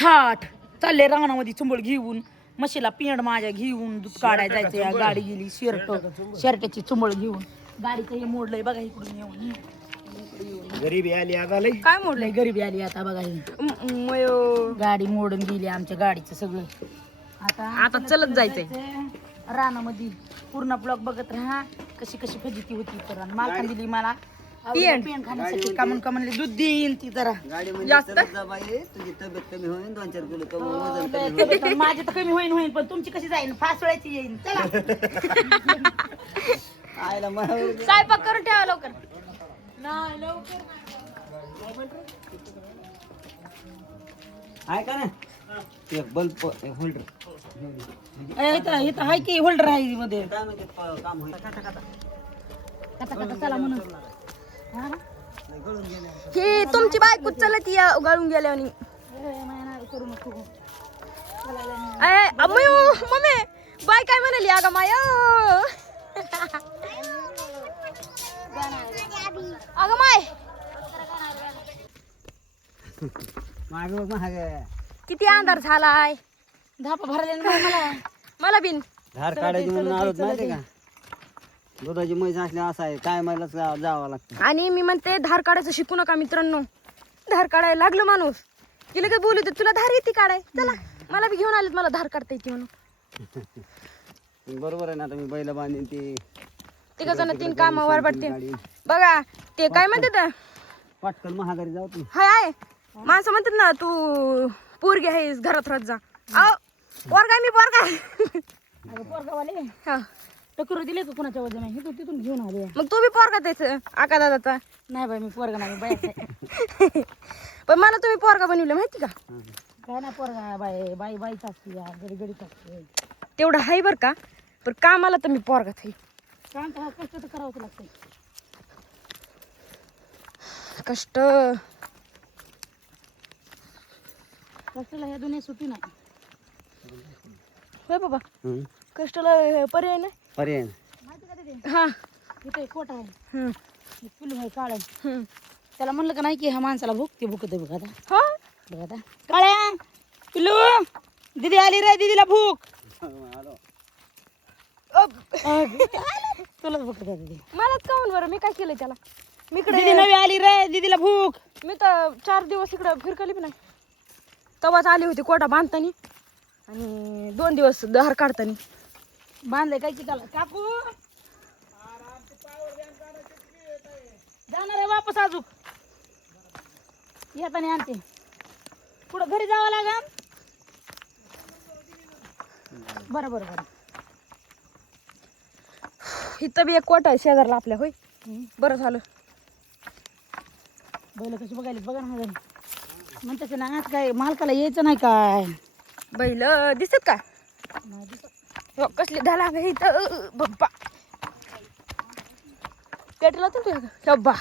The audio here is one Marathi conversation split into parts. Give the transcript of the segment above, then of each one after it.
थाट चालले रानामध्ये चुंबळ घेऊन म्हशीला पेंड माझ्या घेऊन दूध काढायला जायचं. गाडी गेली शर्टाची चुंबळ घेऊन गाडीचं हे मोडलंय बघा इकडून येऊन. गरीबी आली आता लई. काय मोडलंय? गरिबी आली आता बघा ही. गाडी मोडून गेली आमच्या गाडीचं सगळं. आता चलत जायचंय रानामध्ये. पूर्ण ब्लॉक बघत राहा कशी कशी फजिती होती. तर मालकान दिली मला पेंड खाण्यासाठी. का म्हणले दूध देईन ती जरा जास्त तुझी तब्येत कमी होईल 2-4 किलो कमी वजन कमी. माझी तर कमी होईल पण तुमची कशी जाईल? फासळ्याची येईल. चला आयला मला स्वयंपाक करून ठेवा लवकर. नाही लवकर आहे का ना एक बल्ब एक होल्डर इथं हाय की होल्डर आहे मध्ये. काय म्हणजे काम होईल कथा चला म्हणून. ही तुमची बायको चलत या गळून गेल्यावर. करू नको. मम्मी बाय काय म्हणाली अगं माय? अगं माय मागे बघ महाग किती अंधार झालाय. धापा भरले मला बिन धार काढायची म्हणून आलोत माहिती का. दुधाची म्हैस असल्या असं आहे काय मला जावं लागतं. आणि मी म्हणते धार काढायचं शिकू नका मित्रांनो. धार काढायला लागलं माणूस की लगेच बोलू दे तुला धार येते काढाय. चला मला बी घेऊन आलेत मला धार काढता येते म्हणून. बरोबर आहे ना. आता मी बैल बांधीन ती तिघ जण 3 कामावर पडते बघा. ते काय म्हणतात पटकन महागारी जाऊ तू. हाय आहे माणसं म्हणतात ना तू पोरगी आहेस घरात राहत जा. पोरगा मी पोरगा. पोरगावाले हा टकुर दिले का कुणाच्या वजन आहे तू तिथून घेऊन आले. मग तू बी पोरगा त्याच आका दादाचा. नाही बाई मी पोरगा नाही बाई. पण मला तुम्ही पोरगा बनवलं माहिती का. काय नाही पोरगा बाई बाई बाईच असते या गडी गडीच असते. तेवढं आहे बरं का. पण कामाला तर मी पोरगाच आहे. काम तर कष्ट तर करावंच लागतं. कष्ट कष्टाला ह्या दुनिया सुटी नाही. होय बाबा कष्टाला पर्याय नाही. पर्याय माहिती का तिथे हा इथे कोट आहे हम्म, पिल्लू आहे काळ. हम्म. त्याला म्हणलं का नाही की ह्या माणसाला भूक ते भूकत आहे बघा आता. हा बघा आता काळ्या पिल्लू दीदी आली रे दीदीला भूक. तुलाच भूकत आहे दीदी. मलाच काऊन बरं मी काय केलंय त्याला. मी दीदी इकडे नवी आली रे दीदीला भूक. मी तर 4 दिवस इकडं फिरकली पण नाही. तवाच आली होती कोटा बांधतानी आणि 2 दिवस धार काढतानी. बांधले काय की त्याला काकू जाणार आहे वापस अजून येताना आणते. पुढं घरी जावं लागेल. बरं बरं बरं. इथं बी एक कोटा आहे शेजारला आपल्या. होय बरं झालं. बैल कशी बघायला बघा ना घरी म्हणते ना आज काय मालकाला यायचं नाही काय. बैल दिसत का. नाही दिसत. हो, कसली ढाला इथं बप्पा पेटला तर तू बा.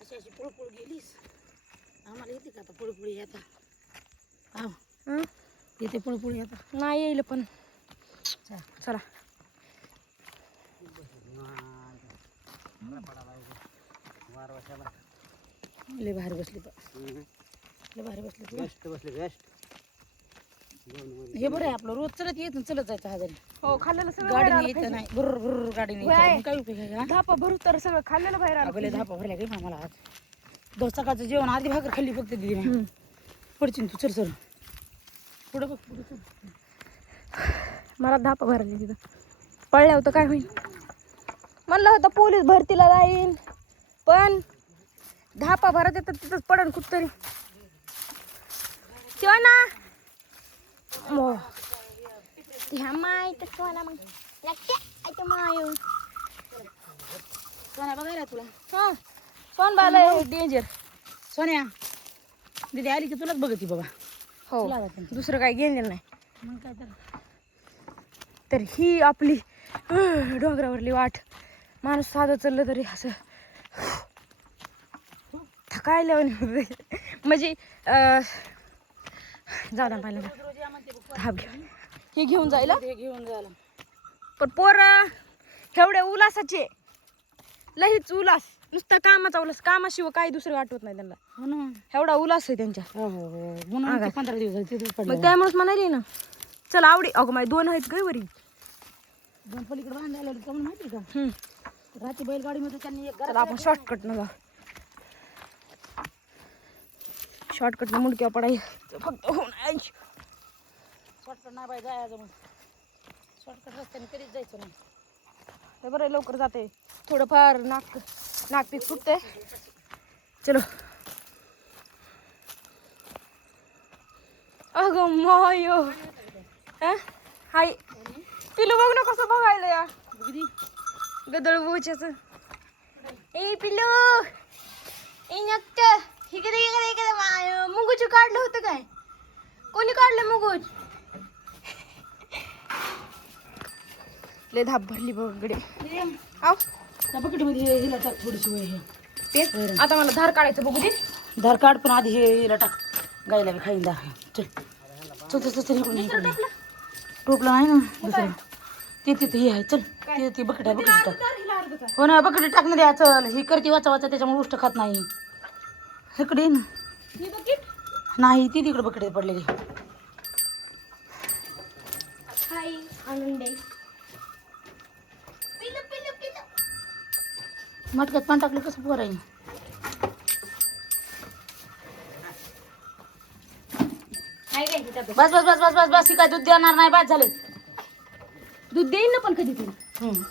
अशी अशी पुळपुळ गेलीस आम्हाला येते का आता पुळपुळी आता. हा हं? येते पुळपुळी आता. नाही येईल पण चला. लय भारी बसली लय भारी बसली तू. बेस्ट बसले बेस्ट. हे बरं आहे आपलं रोज चलत येत चलत जायचं हजारी. हो खाल्लेलं सगळं गाडीने बाहेर यायचं आलं नाही भुर्र भुर्र गाडीने होय. यायचं. मग काय उपयोग आहे का. धापा भरू तर सगळं खाल्लेलं बाहेर आलं. अगले धापा भरल्या काही आम्हाला आज. सकाळचं जेवण आधी भाकर खाल्ली फक्त दिदी. पडशील तू चल चल पुढं बघ पुढं चल. मला धापा भरले तिथं. पडल्या होतं काय होईल. म्हणलं होतं पोलीस भरतीला जाईन पण धापा भरत येतात तिथंच पडन खूप तरी. तेव्हा ना ह्या माय तर कोणा मग लागते माय. सोन्या बघायला तुला. हा सोनबाला डेंजर. सोन्या दीदी आली की तुलाच बघती बाबा. हो चला आता. दुसरं काही गेलेलं नाही. मग काय तर तर ही आपली डोंगरावरली वाट. माणूस साधं चाललं तरी असं थकायला म्हणजे जाऊ द्या पाहिलं धाप घेऊन हे घेऊन जायला. हे घेऊन जायला पण पोरं एवढ्या उलासाचे लहीच उलास. नुसता कामाचा उल्हास, कामाशिवाय काही दुसरं आठवत नाही त्यांना. हो ना. एवढा उल्हास आहे त्यांच्या. हो हो हो. म्हणून ते 15 दिवस झाले तिथेच पडले. मग त्यामुळेच म्हणाली ना चल आवडी. अगं माझी 2 आहेत गं वरी. दोन पलीकडे बांधायला लावली का म्हणून माहिती का? हम्म. रात्री बैलगाडीमध्ये त्यांनी एक चला आपण शॉर्टकट न जाऊ. शॉर्टकट न मुडक्या पडाय फक्त होऊन शॉर्टकट नाही बाई जायचं मग. शॉर्टकट रस्त्याने कधीच जायचं नाही. हे बरं लवकर जाते. थोडंफार नाकपीक फुटते. चलो. अगं मायो हाय पिलू बघ ना कसं बघायला या गदळ बोच्याच. ए पिलू ए नक्क इकडे इकडे इकडे मुगूच काढलं होतं काय? कोणी काढलं मुगूच? लय धाप भरली बघ इकडे. आव त्या बकेटमध्ये हिला टाक थोडीशी वेळ हे. तेच आता मला धार काढायचं बघू दे. धार काढ पण आधी हे हिला टाक. गायला बी खाईन दा. चल चल चल चल इकडून इकडून. टोपलं नाही ना दुसरं. ते तिथे हे आहे. चल ते बकेट आहे. बकेट टाक. हो ना बकेट टाक ना द्या. चल ही करते वाचा वाचा त्याच्यामुळे उष्ट खात नाही. इकडे ये ना. ही बकेट नाही ती तिकडे बकेट पडलेली. हाय आनंद आहे. पिलू पिलू पिलू मटक्यात पाणी टाकलं कसं पोर आहे. बस बस बस बस बस बस ही काय दूध देणार नाही. बस झाले. दूध देईन ना पण कधीतरी.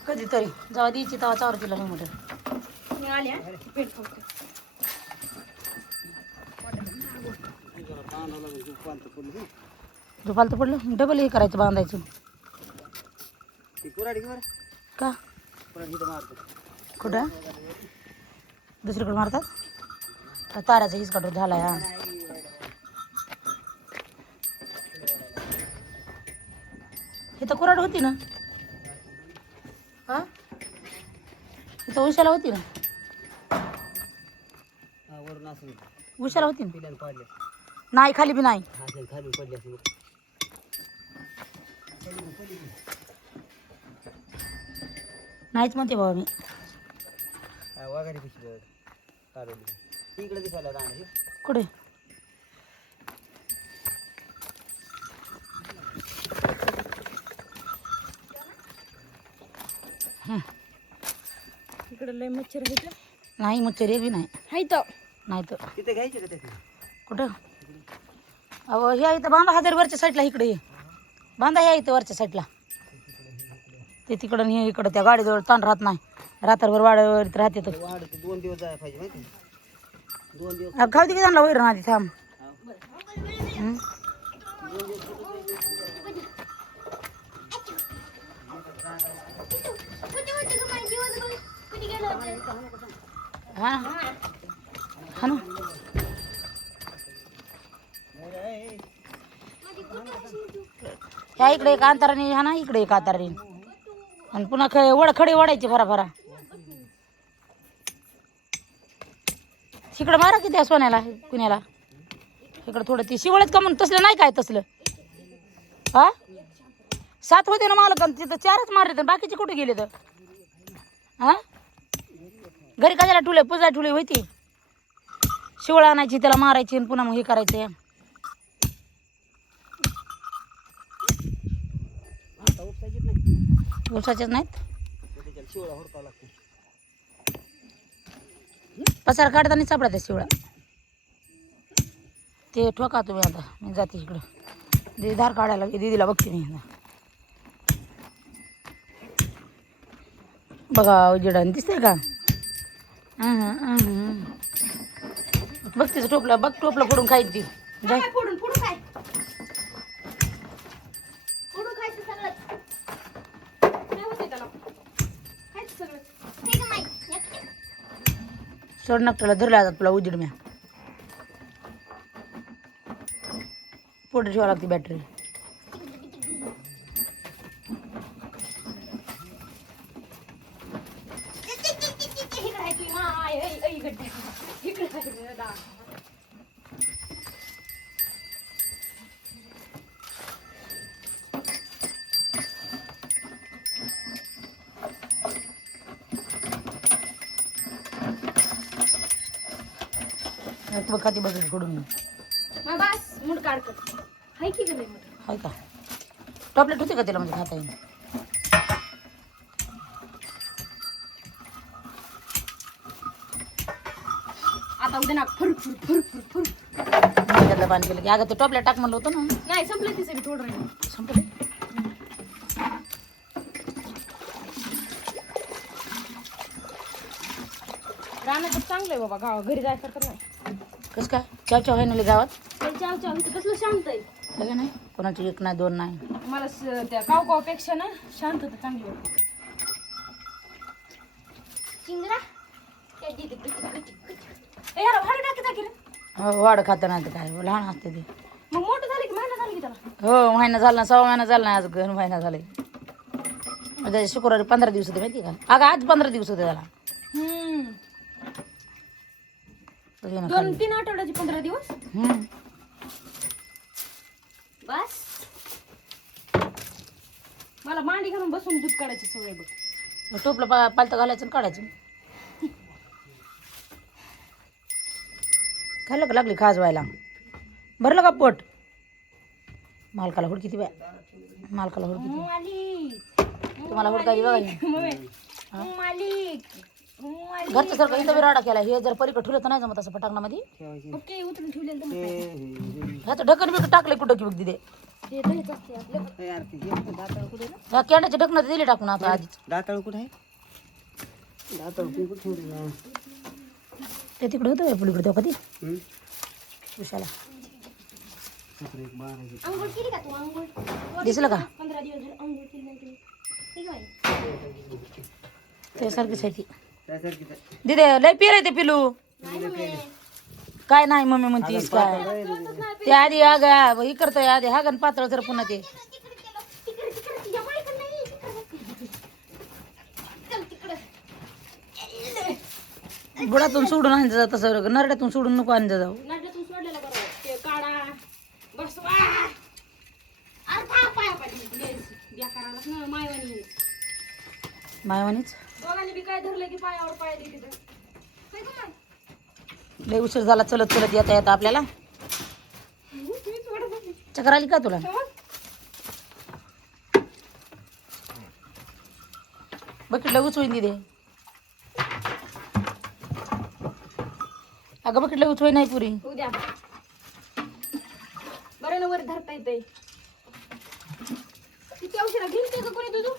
कधीतरी जेव्हा द्यायची तेव्हा चावर तिला नाही मोठं. मी आल्या पेट खाते. दुपाल तर पडलं डबल हे करायचं बांधायचं. का कुठं दुसरीकडे मारतात का ताराचा हिच काढून झालाय. हा हे तर कुराड होती ना. हा इथं उशाला होती ना. उशाला होती ना. नाही खाली बी नाही. नाहीच म्हणते बाबा मी. कुठे इकडे लय मच्छर आहे. नाही मच्छर एक बी नाही. हाय तर नाही तर तिथे घ्यायचे का त्याचे? कुठं अहो ह्या इथं बांधा हजार वरच्या साईडला. इकडे ये बांधा ह्या इथं वरच्या साईडला. ते तिकडं आणि हे इकडं त्या गाडीजवळ ताण राहत नाही. रात्रभर वाड्यावर राहते तर. वाढते 2 दिवस जायला पाहिजे माहिती. 2 दिवस खाऊ दे की त्यांना वैरण आधी थांब. हा हा ना. ह्या इकडे एक अंतराने हा ना. इकडे एक अंतराने आणि पुन्हा खडे ओढायचे फरा फरा. इकडं मारा की त्या सोन्याला पुण्याला. इकडं थोडं ती शिवळच का म्हणून तसलं नाही काय तसलं. हा 7 होते ना मालक तिथं 4च मारले तर बाकीचे कुठे गेले तर. हा घरी कशाला ठुले पूजा ठुले होती. शिवळ आणायची त्याला मारायची आणि पुन्हा मग हे करायचं. उसाचेच नाहीत. पसार काढताना सापडा त्या शिवळा. ते ठोका तुम्ही. आता मी जाते इकडं. दीदी धार काढायला दीदीला बघते मी. बघा उजेडाने दिसतंय का. बघ तिचं टोपलं. बघ टोपलं फोडून खायची ती. जा फोडून फोडून काय फोडून खायचं सगळं. काय होते त्याला खायचं सगळं. हे का माहिती सोड नकटाला धरला जातात तुला उजेड म्या. पुढे ठेवावं लागते बॅटरी. तू खाती बघ फोडून मग बस मूड काढतात हाय की नाही हाय का टॉपलेट होते का त्याला म्हणजे खाता येईल आता उद्या ना फुर फुर फुर फुर फुर त्यातलं पाणी केलं की अगं ते टॉपलेट टाक म्हणलं होतं ना नाही संपलं तिचं मी थोडं राहिलं संपले रानात चांगलं आहे बाबा गावा घरी जायसारखं नाही कसं काय चाव चाव आहे ना गावात चाव चाव इथं कसलं शांत आहे लगे नाही कोणाची एक नाही दोन नाही मला त्या कावकावपेक्षा ना शांतता चांगली वाटते चिंगरा यार भारी टाकी टाकी रे हो वाढ खातं नाही तर काय लहान असते ते मग मोठं झाली की महिना झाली की त्याला हो महिना झाला ना 6 महिना झाला नाही आज घर महिना झाले म्हणजे शुक्रवारी 15 दिवस होते माहिती का अगं आज 15 दिवस होते त्याला 2-3 आठवड्याचे 15 दिवस बस मला मांडी घालून बसून दूध काढायची सवय बघ टोपलं पालतं घालायचं आणि काढायचं खाल्लं का लागली खाज व्हायला भरलं का पोट मालकाला हुडकी ती बाय मालकाला हुडकी मालिक तुम्हाला हुडकायची बघा मालिक घरच्या सारखं इथं राडा केला हे जर पलीकडे ठेवलं तर नाही जमत असं पटांगणामध्ये ओके उतरून ठेवलेलं तर मग ह्याचं ढक्कन बिकन टाकले कुठं की बघ तिथे ते दहीच असते आपलं दाताळ कुठे ह्या कॅन्डाचे ढक्कन दिले टाकून आता आधीच दाताळ कुठे आहे दाताळ कुठे ठेवलेलं ते तिकडे होतं पलीकडे तेव्हा कधी विशाला अंघोळ केली का तू अंघोळ दिसलं का 15 दिवस झाले अंघोळ केली नाही तुम्ही ठीक आहे ते सारखीच आहे ती त्यासारखी दिदे लय पिरे ते पिलू काय नाही मम्मी म्हणतीस काय ते आधी अगं हे करतोय आधी हा गण पातळ तर पुन्हा ते बुडातून सोडून आणलं जात तसं नरड्यातून सोडून नको आणलं जाऊ नाटकातून सोडलेलं बरोबर ते काढा बसवा अर्धा पाया पाठी द्या करायला ना मायवानी मायवानीच दोघांनी बी काय धरलं की पायावर पाय देते तर लय उशीर झाला चलत चलत येता येता आपल्याला चक्कर आली का तुला बकेटला उचवून दे अगं बकेटला उचवाय नाही पुरी उद्या बरं ना वर धरता येते किती उशिरा घेते का कोणी तुझू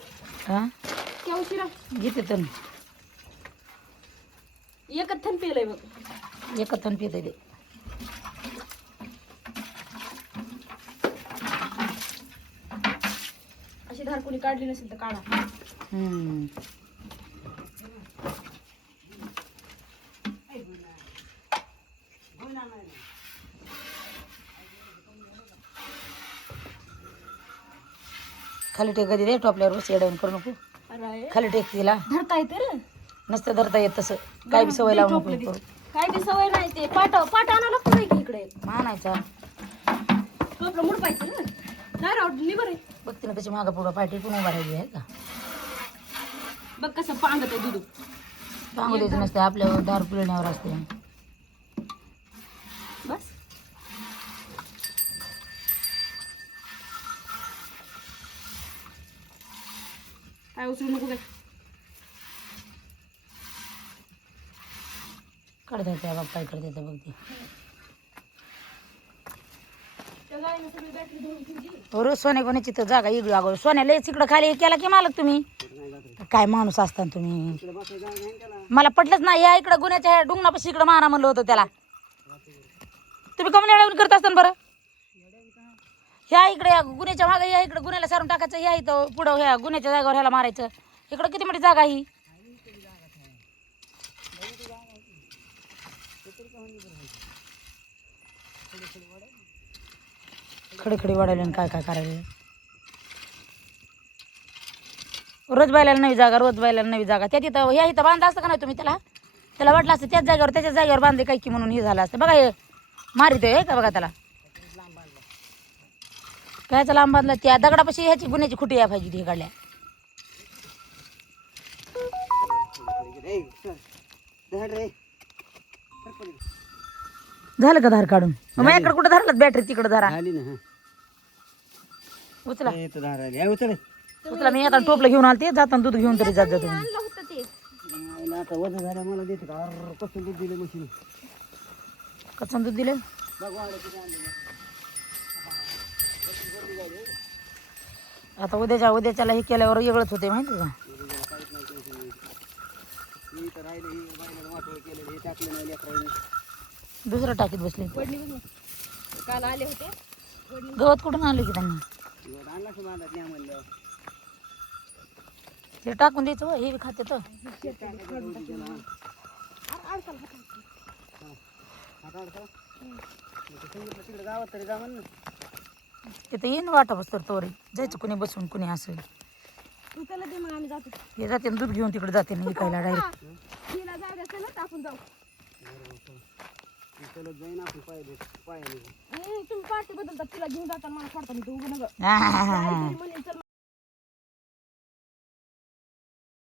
हा किती उशिरा घेते तर एकच थन पेलंय बघ एकच थन पिते ते अशी धार कोणी काढली नसेल तर काढा खाली टेक कधी दे टोपल्यावर येडवून करू नको अरे खाली टेक तिला धरता येते रे नसतं धरता येत तसं काय बी सवय लावून नको करू काय बी सवय नाही ते पाट आणावं लागतं नाही की इकडे मानायचा तू आपलं मुडपायचं ना नाही राव निबर आहे बघते ना त्याची मागं पुढं पाठी पण उभा राहिली आहे का बघ कसं पांगत आहे दूध सांगू द्यायचं नसते आपल्यावर दारू पिळण्यावर असते बस काय उचलू नको काय काढता येते बाबा काय करता येतं बघ ती रोज सोने कोणाची तर जागा इकडं अगो सोन्याला इकडं खाली केला की मालक तुम्ही काय माणूस असता तुम्ही मला पटलंच नाही या इकडं गुन्ह्याच्या ह्या डुंगणापाशी इकडं मारा म्हणलं होतं त्याला तुम्ही कमी अडवून करत असता बरं ह्या इकडे या गुन्ह्याच्या मागे या इकडे गुन्ह्याला सारून टाकायचं या इथं पुढं ह्या गुन्ह्याच्या जागेवर ह्याला मारायचं इकडं किती मोठी जागा ही खडे खडे वाढायला आणि काय काय करायला रोज बायला नवी जागा रोज बायला नवी जागा त्या तिथं ह्या इथं बांधलं असतं का नाही तुम्ही त्याला वाटलं असतं त्याच जागेवर बांधले काय की म्हणून हे झालं असतं बघा हे मारित आहे का बघा त्याला कायचा लांब बांधला त्या दगडापाशी ह्याची गुन्ह्याची खुटी या पाहिजे हे काढल्या झालं का धार काढून माझ्याकडे कुठं धरलात बॅटरी तिकडे धरा झाली ना उचला हे तर धार आली उचल उचला मी आता टोपलं घेऊन आलते जाताना दूध घेऊन तरी जात जातो आणलं होतं ते आता वजन झालं मला देते का अर कसं दूध दिलं मशीन कच्चं दूध दिलं बघ वाढलं किती आणलं आता उद्याच्याला हे केल्यावर वेगळंच होते माहिती का काहीच नाही टेन्शन नाही मी तर राहिलं हे बायला वाटोळ केलेलं हे टाकलं नाही लेकरांनी दुसरं टाकीत बसले पडली बघ ना. काल आले होते गवत कुठून आणलं की त्यांना आणला की बांधत नाही म्हणलं ते टाकून द्यायचं हो, हे बी खाते तर तिकडे गावात तरी जा म्हण तिथं येईन वाटा बसतर तोवर जायचं कुणी बसून कुणी असं तू त्याला दे मग आम्ही जातो हे जाते ना दूध घेऊन तिकडे जाते ना विकायला डायरेक्ट तिला जाऊ द्या चला आपण जाऊ चलत जाईन आपण पायाने तुम्ही पार्टी बदलतात तिला घेऊन जाताना मला सोडता मी तू उभं नका हा म्हणेन चल